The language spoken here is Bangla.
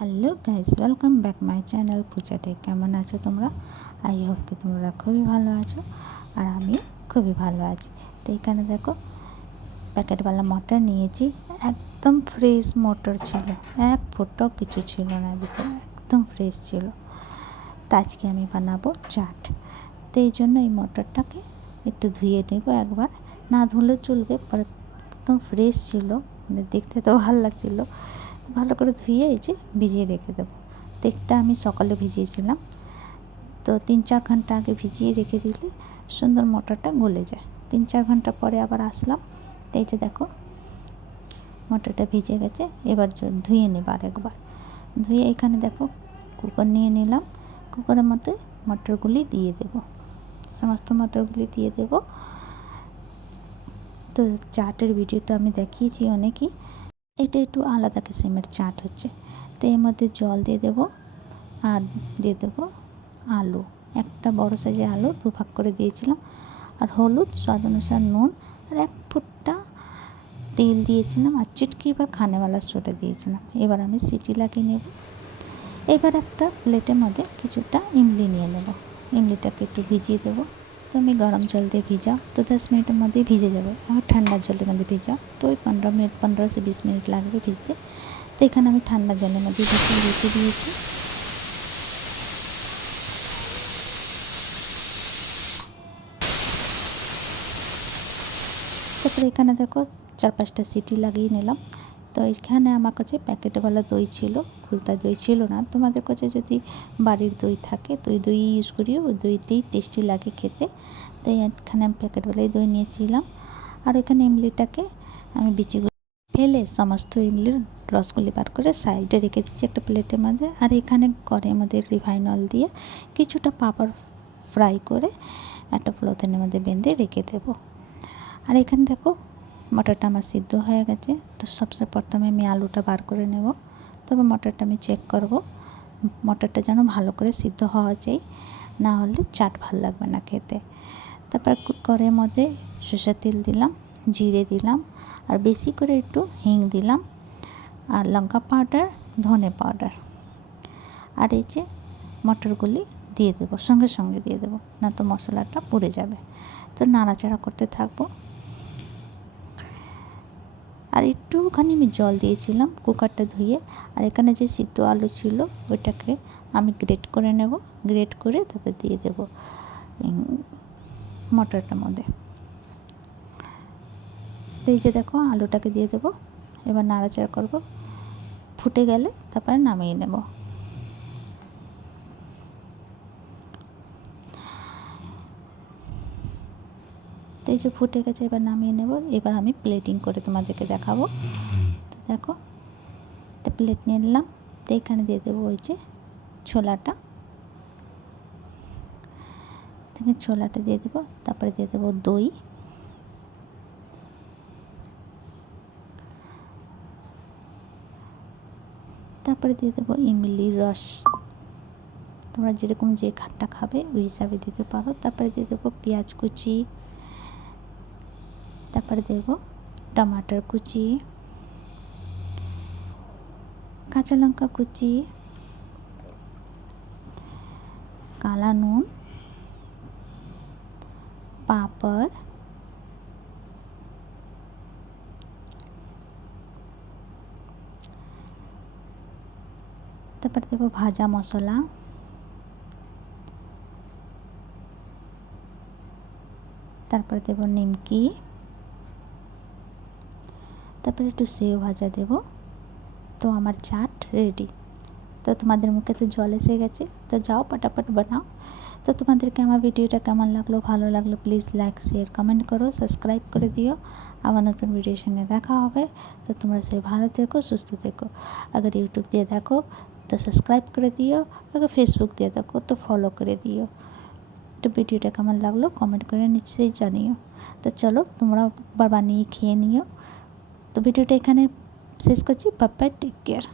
Hello guys, welcome back my channel Puja tech. কেমন আছো তোমরা? আই হোপ কি তোমরা খুবই ভালো আছো, আর আমি খুবই ভালো আছি। তো এখানে দেখো প্যাকেটওয়ালা মটর নিয়েছি। একদম ফ্রেশ মটর ছিল, এক ফোঁটাও কিছু ছিল না ভিতরে, একদম ফ্রেশ ছিল। তো আজকে আমি বানাবো চাট। তো এই জন্য এই মটরটাকে একটু ধুয়ে নেব একবার, না ধুলেও চলবে, একদম ফ্রেশ ছিল, মানে দেখতে তো ভালো লাগছিলো। ভালো করে ধুয়ে এই যে ভিজিয়ে রেখে দেবো। তো একটা আমি সকালে ভিজিয়েছিলাম, তো 3-4 ঘন্টা আগে ভিজিয়ে রেখে দিলে সুন্দর মটরটা গলে যায়। 3-4 ঘন্টা পরে আবার আসলাম, এই যে দেখো মটরটা ভিজে গেছে। এবার ধুয়ে নেব আরেকবার। ধুয়ে এখানে দেখো কুকার নিয়ে নিলাম। কুকারের মধ্যে মটরগুলি দিয়ে দেব, সমস্ত মটরগুলি দিয়ে দেব। তো চাটের ভিডিও তো আমি দেখিয়েছি অনেকই, এটা একটু আলাদা কিসিমের চাট হচ্ছে। তো এর মধ্যে জল দিয়ে দেবো, আর দিয়ে দেবো আলু, একটা বড় সাইজের আলু 2 ভাগ করে দিয়েছিলাম, আর হলুদ, স্বাদ অনুসার নুন, আর 1 ফুটা তেল দিয়েছিলাম, আর চিটকি এবার খানেওয়ালা সোডা দিয়েছিলাম। এবার আমি সিটি লাগিয়ে নেব। এবার একটা প্লেটের মধ্যে কিছুটা ইমলি নিয়ে নেব। ইমলিটাকে একটু ভিজিয়ে দেবো। তো আমি গরম জল দিয়ে ভিজাও, তো 10 মিনিটের মধ্যেই ভিজে যাবে। আর ঠান্ডা জলের মধ্যে ভিজাও, তো ওই 15 মিনিট, 15 से 20 মিনিট লাগবে ভিজতে। তো এখানে আমি ঠান্ডা জলের মধ্যে ভিজিয়ে রেখে দিয়েছি। তারপরে এখানে দেখো 4-5টা সিটি লাগিয়ে নিলাম। তো এখানে আমার কাছে প্যাকেটওয়ালা দই ছিল, খুলতা দই ছিল না। তোমাদের কাছে যদি বাড়ির দই থাকে তো ওই দই ইউজ করিও, ওই দইটাই টেস্টি লাগে খেতে। তো এখানে আমি প্যাকেটওয়ালাই দই নিয়েছিলাম। আর এখানে ইমলিটাকে আমি বিচিগুলো ফেলে সমস্ত ইমলির রসগুলি বার করে সাইডে রেখে দিচ্ছি একটা প্লেটের মধ্যে। আর এখানে কড়াইয়ের মধ্যে রিফাইন অয়েল দিয়ে কিছুটা পাপড় ফ্রাই করে একটা পলিথিনের মধ্যে বেঁধে রেখে দেবো। আর এখানে দেখো মটরটা আমার সিদ্ধ হয়ে গেছে। তো সবচেয়ে প্রথমে আমি আলুটা বার করে নেব, তবে মটরটা আমি চেক করব মটরটা যেন ভালো করে সিদ্ধ হওয়া চাই, না হলে চাট ভালো লাগবে না খেতে। তারপর কড়াইয়ের মধ্যে সরষের তেল দিলাম, জিরে দিলাম, আর বেশি করে একটু হিং দিলাম, আর লঙ্কা পাউডার, ধনে পাউডার, আর এই যে মটরগুলি দিয়ে দেবো, সঙ্গে সঙ্গে দিয়ে দেবো, না তো মশলাটা পুড়ে যাবে। তো নাড়াচাড়া করতে থাকবো। আর একটুখানি আমি জল দিয়েছিলাম কুকারটা ধুয়ে। আর এখানে যে সিদ্ধ আলু ছিল ওইটাকে আমি গ্রেট করে নেব, গ্রেট করে তারপরে দিয়ে দেবো মটরটার মধ্যে। তো এই যে দেখো আলুটাকে দিয়ে দেবো, এবার নাড়াচাড়া করব, ফুটে গেলে তারপরে নামিয়ে নেব। তো এই যে ফুটে গেছে, এবার নামিয়ে নেব। এবার আমি প্লেটিং করে তোমাদেরকে দেখাবো। তো দেখো একটা প্লেট নিয়ে নিলাম। তো এখানে দিয়ে দেবো ওই যে ছোলাটা, থেকে ছোলাটা দিয়ে দেবো। তারপরে দিয়ে দেবো দই, তারপরে দিয়ে দেবো ইমলির রস, তোমরা যেরকম যে খাট্টা খাবে ওই হিসাবে দিতে পারো। তারপরে দিয়ে দেবো পেঁয়াজ কুচি, তারপরে দেবো টমাটোর কুচি, কাঁচা লঙ্কা কুচি, কালা নুন, পাঁপড়, তারপরে দেবো ভাজা মশলা, তারপরে দেবো নিমকি, তারপরে একটু সেও ভাজা দেবো। তো আমার চাট রেডি। তো তোমাদের মুখে তো জল এসে গেছে, তো যাও পটাপট বানাও। তো তোমাদেরকে আমার ভিডিওটা কেমন লাগলো, ভালো লাগলো প্লিজ লাইক, শেয়ার, কমেন্ট করো, সাবস্ক্রাইব করে দিও। আবার নতুন ভিডিওর সঙ্গে দেখা হবে। তো তোমরা সবাই ভালো থেকো, সুস্থ থেকো। अगर यूट्यूब দিয়ে দেখো তো সাবস্ক্রাইব করে দিও, अगर ফেসবুক দিয়ে দেখো তো ফলো করে দিও। তো ভিডিওটা কেমন লাগলো কমেন্ট করে নিশ্চয়ই জানিও। তো চলো তোমরা একবার বানিয়ে খেয়ে নিও। তো ভিডিওটা এখানে শেষ করছি। Bye bye, take care.